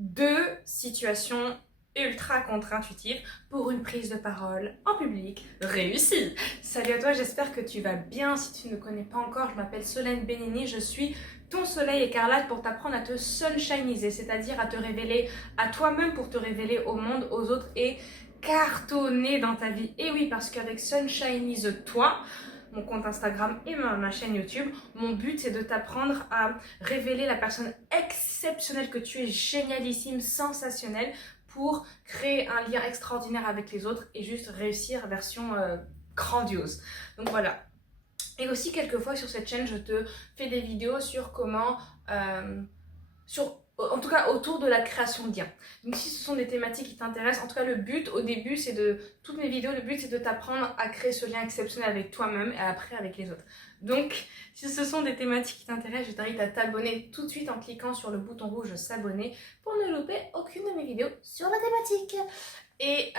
deux situations ultra contre-intuitives pour une prise de parole en public réussie. Salut à toi, j'espère que tu vas bien. Si tu ne me connais pas encore, je m'appelle Solène Benini, je suis ton soleil écarlate pour t'apprendre à te sunshiniser, c'est-à-dire à te révéler à toi-même pour te révéler au monde, aux autres et cartonner dans ta vie. Et oui, parce qu'avec Sunshinise-toi, mon compte Instagram et ma chaîne YouTube, mon but c'est de t'apprendre à révéler la personne exceptionnelle que tu es, génialissime, sensationnelle, pour créer un lien extraordinaire avec les autres et juste réussir version grandiose. Donc voilà. Et aussi quelquefois sur cette chaîne, je te fais des vidéos sur comment, en tout cas autour de la création de liens. Donc si ce sont des thématiques qui t'intéressent, en tout cas le but au début c'est toutes mes vidéos, le but c'est de t'apprendre à créer ce lien exceptionnel avec toi-même et après avec les autres. Donc si ce sont des thématiques qui t'intéressent, je t'invite à t'abonner tout de suite en cliquant sur le bouton rouge s'abonner pour ne louper aucune de mes vidéos sur la thématique. Et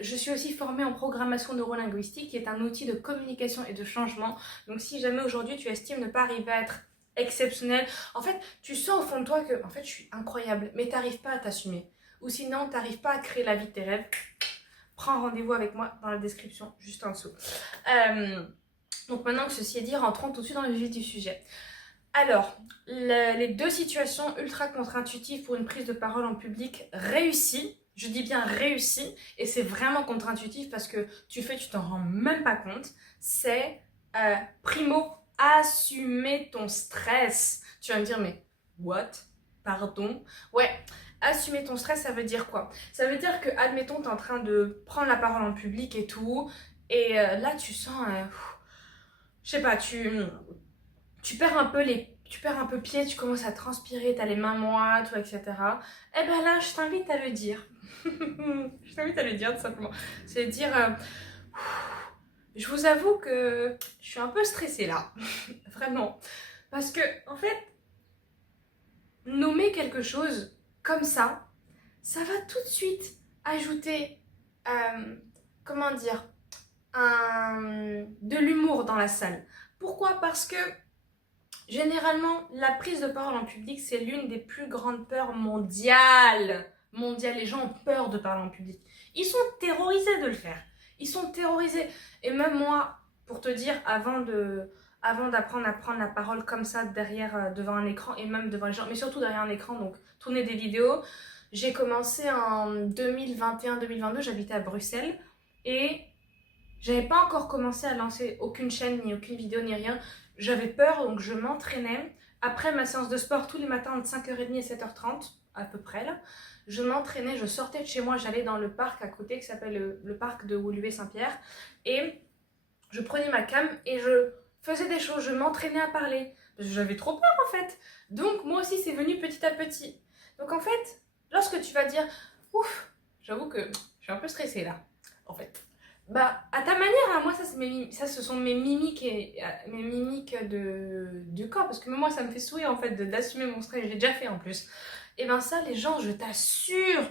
je suis aussi formée en programmation neurolinguistique qui est un outil de communication et de changement. Donc si jamais aujourd'hui tu estimes ne pas arriver à être exceptionnel, en fait tu sens au fond de toi que en fait je suis incroyable mais tu n'arrives pas à t'assumer, ou sinon tu n'arrives pas à créer la vie de tes rêves, prends rendez-vous avec moi dans la description juste en dessous. Donc maintenant que ceci est dit, rentrons tout de suite dans le vif du sujet. Alors, les deux situations ultra contre-intuitives pour une prise de parole en public réussie, je dis bien réussie, et c'est vraiment contre-intuitif parce que tu t'en rends même pas compte, c'est primo, assumer ton stress. Tu vas me dire, mais what? Pardon? Ouais, assumer ton stress, ça veut dire quoi? Ça veut dire que, admettons, tu es en train de prendre la parole en public et tout, et là tu sens, je sais pas, tu perds un peu pied, tu commences à transpirer, t'as les mains moites, etc. Et ben là, je t'invite à le dire. Je t'invite à le dire tout simplement. C'est dire, je vous avoue que je suis un peu stressée là, vraiment. Parce que, en fait, nommer quelque chose comme ça va tout de suite ajouter, comment dire, de l'humour dans la salle. Pourquoi? Parce que généralement, la prise de parole en public, c'est l'une des plus grandes peurs mondiales. Les gens ont peur de parler en public. Ils sont terrorisés de le faire. Ils sont terrorisés. Et même moi, pour te dire, avant d'apprendre à prendre la parole comme ça devant un écran et même devant les gens, mais surtout derrière un écran, donc tourner des vidéos, j'ai commencé en 2021-2022, j'habitais à Bruxelles et j'avais pas encore commencé à lancer aucune chaîne, ni aucune vidéo, ni rien. J'avais peur, donc je m'entraînais. Après ma séance de sport, tous les matins entre 5h30 et 7h30, à peu près là, je m'entraînais, je sortais de chez moi, j'allais dans le parc à côté qui s'appelle le parc de Woluwe-Saint-Pierre. Et je prenais ma cam et je faisais des choses, je m'entraînais à parler. Parce que j'avais trop peur en fait. Donc moi aussi, c'est venu petit à petit. Donc en fait, lorsque tu vas dire, ouf, j'avoue que je suis un peu stressée là, en fait. Bah, à ta manière, hein, moi, ce sont mes mimiques mes mimiques du corps, parce que même moi, ça me fait sourire en fait d'assumer mon stress. Je l'ai déjà fait en plus. Et ben ça, les gens, je t'assure,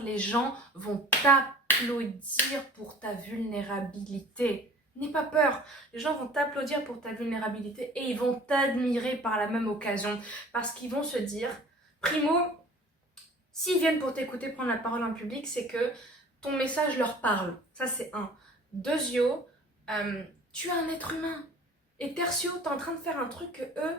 les gens vont t'applaudir pour ta vulnérabilité. N'aie pas peur. Les gens vont t'applaudir pour ta vulnérabilité et ils vont t'admirer par la même occasion, parce qu'ils vont se dire, primo, s'ils viennent pour t'écouter prendre la parole en public, c'est que ton message leur parle. Ça, c'est un. Deuxio, tu es un être humain. Et tertio, tu es en train de faire un truc que eux,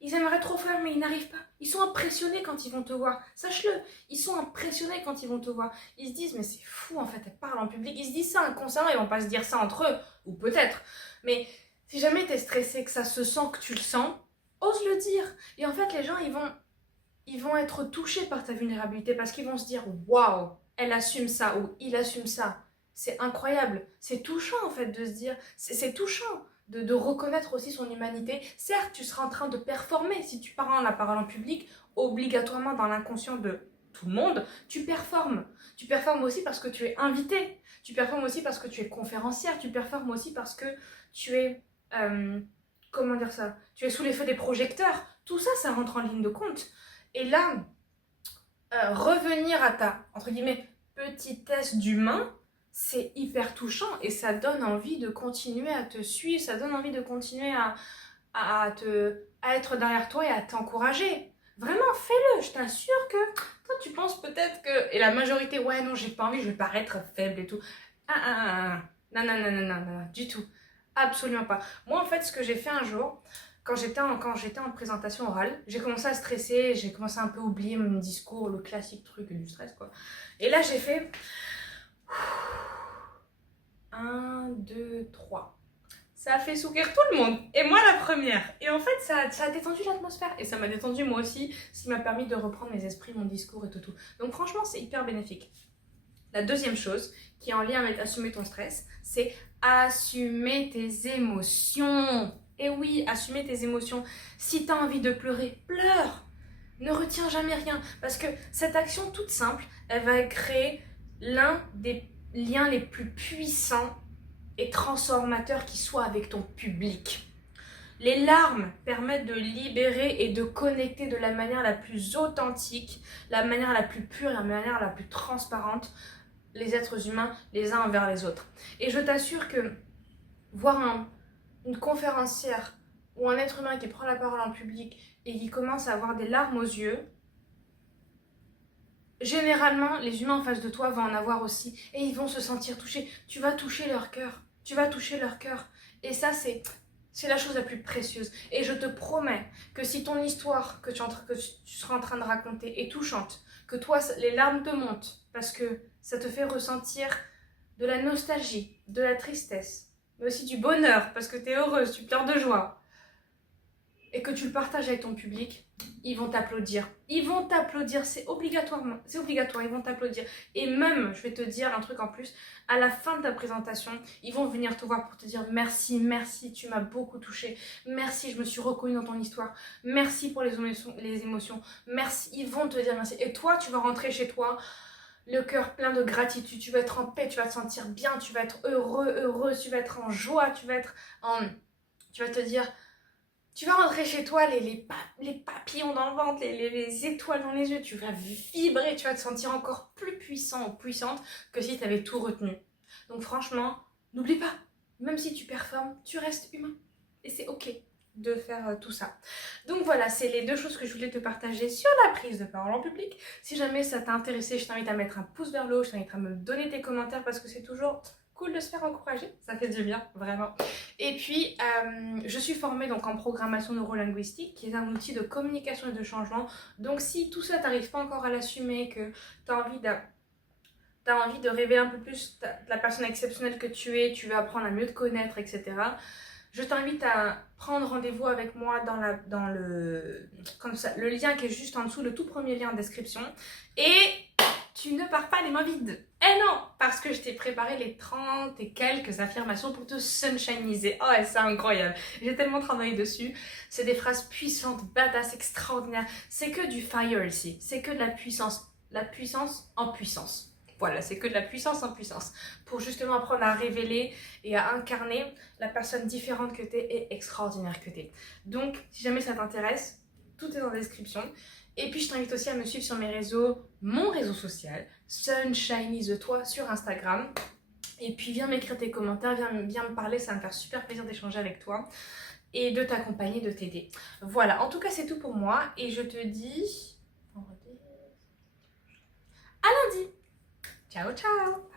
ils aimeraient trop faire, mais ils n'arrivent pas. Ils sont impressionnés quand ils vont te voir. Sache-le, ils sont impressionnés quand ils vont te voir. Ils se disent, mais c'est fou, en fait, elle parle en public. Ils se disent ça inconsciemment, ils vont pas se dire ça entre eux. Ou peut-être. Mais si jamais tu es stressé, que ça se sent, que tu le sens, ose le dire. Et en fait, les gens, ils vont être touchés par ta vulnérabilité parce qu'ils vont se dire, waouh, elle assume ça ou il assume ça. C'est incroyable. C'est touchant en fait de se dire, c'est touchant de reconnaître aussi son humanité. Certes, tu seras en train de performer. Si tu parles la parole en public, obligatoirement dans l'inconscient de tout le monde, tu performes. Tu performes aussi parce que tu es invité. Tu performes aussi parce que tu es conférencière. Tu performes aussi parce que tu es, comment dire ça, tu es sous les feux des projecteurs. Tout ça, ça rentre en ligne de compte. Et là, revenir à ta, entre guillemets, petitesse d'humain, c'est hyper touchant et ça donne envie de continuer à te suivre, ça donne envie de continuer à être derrière toi et à t'encourager. Vraiment, je t'assure que toi tu penses peut-être que... Et la majorité, ouais non, j'ai pas envie, je vais paraître faible et tout. Non, non, non, non, non, non, du tout. Absolument pas. Moi en fait, ce que j'ai fait un jour, quand j'étais en présentation orale, j'ai commencé à stresser, j'ai commencé à un peu oublier mon discours, le classique truc du stress quoi. Et là j'ai fait... 1, 2, 3. Ça a fait sourire tout le monde, et moi la première. Et en fait, ça a détendu l'atmosphère, et ça m'a détendu moi aussi, ce qui m'a permis de reprendre mes esprits, mon discours et tout. Donc franchement, c'est hyper bénéfique. La deuxième chose, qui est en lien avec assumer ton stress, c'est assumer tes émotions. Et oui, assumer tes émotions. Si tu as envie de pleurer, pleure. Ne retiens jamais rien, parce que cette action toute simple, elle va créer l'un des liens les plus puissants et transformateur qui soit avec ton public. Les larmes permettent de libérer et de connecter de la manière la plus authentique, la manière la plus pure, la manière la plus transparente les êtres humains les uns envers les autres. Et je t'assure que voir une conférencière ou un être humain qui prend la parole en public et qui commence à avoir des larmes aux yeux, généralement, les humains en face de toi vont en avoir aussi et ils vont se sentir touchés. Tu vas toucher leur cœur. Tu vas toucher leur cœur. Et ça, c'est la chose la plus précieuse. Et je te promets que si ton histoire que tu seras en train de raconter est touchante, que toi, les larmes te montent parce que ça te fait ressentir de la nostalgie, de la tristesse, mais aussi du bonheur parce que tu es heureuse, tu pleures de joie, et que tu le partages avec ton public, ils vont t'applaudir. Ils vont t'applaudir, c'est obligatoire, ils vont t'applaudir. Et même, je vais te dire un truc en plus, à la fin de ta présentation, ils vont venir te voir pour te dire merci, merci, tu m'as beaucoup touché, merci, je me suis reconnue dans ton histoire, merci pour les émotions, merci, ils vont te dire merci. Et toi, tu vas rentrer chez toi, le cœur plein de gratitude, tu vas être en paix, tu vas te sentir bien, tu vas être heureuse, tu vas être en joie, tu vas te dire... Tu vas rentrer chez toi, les papillons dans le ventre, les étoiles dans les yeux, tu vas vibrer, tu vas te sentir encore plus puissant ou puissante que si tu avais tout retenu. Donc franchement, n'oublie pas, même si tu performes, tu restes humain. Et c'est ok de faire tout ça. Donc voilà, c'est les deux choses que je voulais te partager sur la prise de parole en public. Si jamais ça t'a intéressé, je t'invite à mettre un pouce vers le haut, je t'invite à me donner tes commentaires parce que c'est toujours... cool de se faire encourager, ça fait du bien, vraiment. Et puis, je suis formée donc en programmation neurolinguistique, qui est un outil de communication et de changement. Donc, si tout ça, t'arrives pas encore à l'assumer, que tu as envie de révéler un peu plus la personne exceptionnelle que tu es, tu veux apprendre à mieux te connaître, etc., je t'invite à prendre rendez-vous avec moi dans le lien qui est juste en dessous, le tout premier lien en description. Et tu ne pars pas les mains vides. Eh non, parce que je t'ai préparé les 30 et quelques affirmations pour te sunshiniser. Oh, et c'est incroyable. J'ai tellement travaillé dessus. C'est des phrases puissantes, badass, extraordinaires. C'est que du fire ici. C'est que de la puissance. La puissance en puissance. Voilà, c'est que de la puissance en puissance. Pour justement apprendre à révéler et à incarner la personne différente que tu es et extraordinaire que tu es. Donc, si jamais ça t'intéresse, tout est dans la description. Et puis, je t'invite aussi à me suivre sur mes réseaux, mon réseau social, Sunshinize-toi sur Instagram. Et puis, viens m'écrire tes commentaires, viens me parler, ça va me faire super plaisir d'échanger avec toi et de t'accompagner, de t'aider. Voilà, en tout cas, c'est tout pour moi. Et je te dis à lundi. Ciao, ciao!